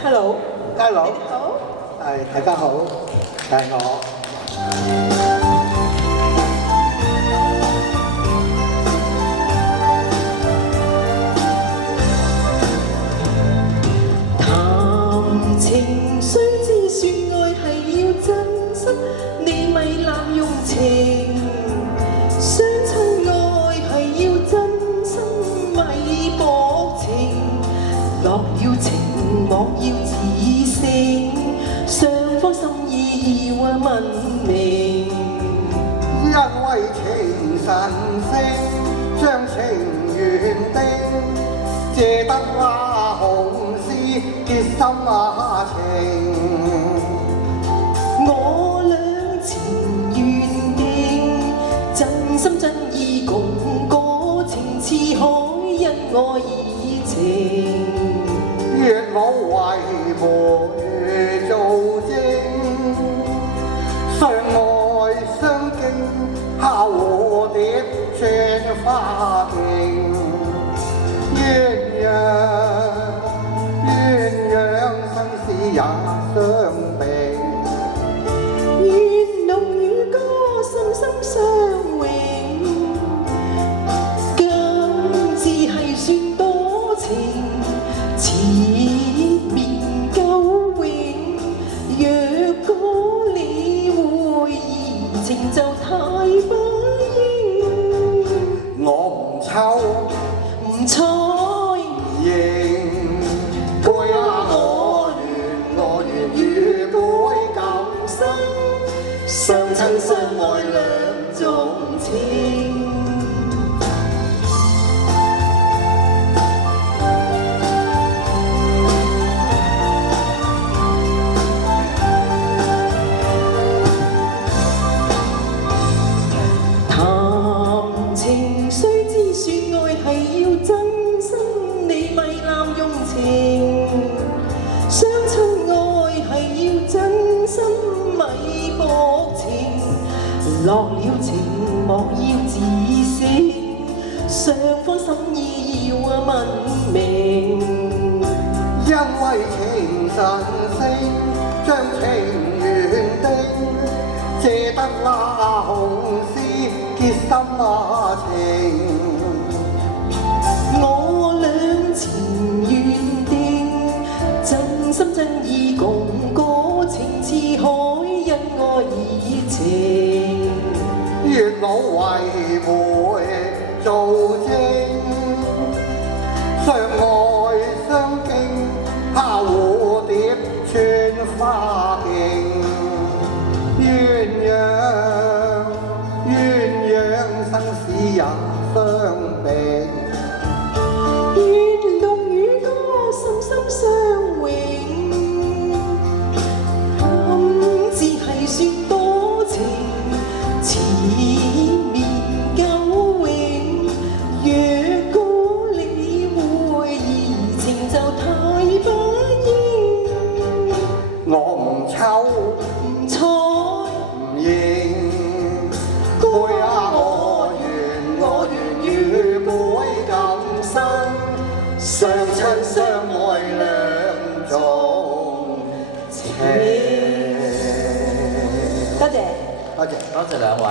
Hello， Hello， 你哋好。大家好，係我。談情須知説愛係要真心，你咪濫用情。相親愛係要真心，咪薄情。落了情莫要自勝，雙方心意要文明。因為情神聖，將情緣定，借得那紅絲結心情。我倆情緣定，真心真意共過，情似海，因我以情。月老為媒做證，相愛相敬，敲蝴蝶穿花徑。鴛鴦生死也相並，願龍與歌心心相榮。今次係算多情，纏綿久永。若果你會移情就太不應。我唔抽唔睬認，配我願與背舊生，相親相愛兩種情。談情須知説愛係要真心，你咪濫用情。相親愛係要真心，咪薄情。落了情莫要自勝，雙方心意要文明。因為情神聖，將情緣定，借得那紅絲結心情。我倆情緣定，真心真意共過，情似海，因我以情。月老為媒做證，相愛相敬，敲蝴蝶穿花徑。鴛鴦生死也相並，願龍與歌心心相榮。今次係算多情，纏綿久永。若果你會移情就太不應。我唔抽唔睬唔認，配我願與背舊生，相親相愛兩種情。多謝。多謝。多謝兩位。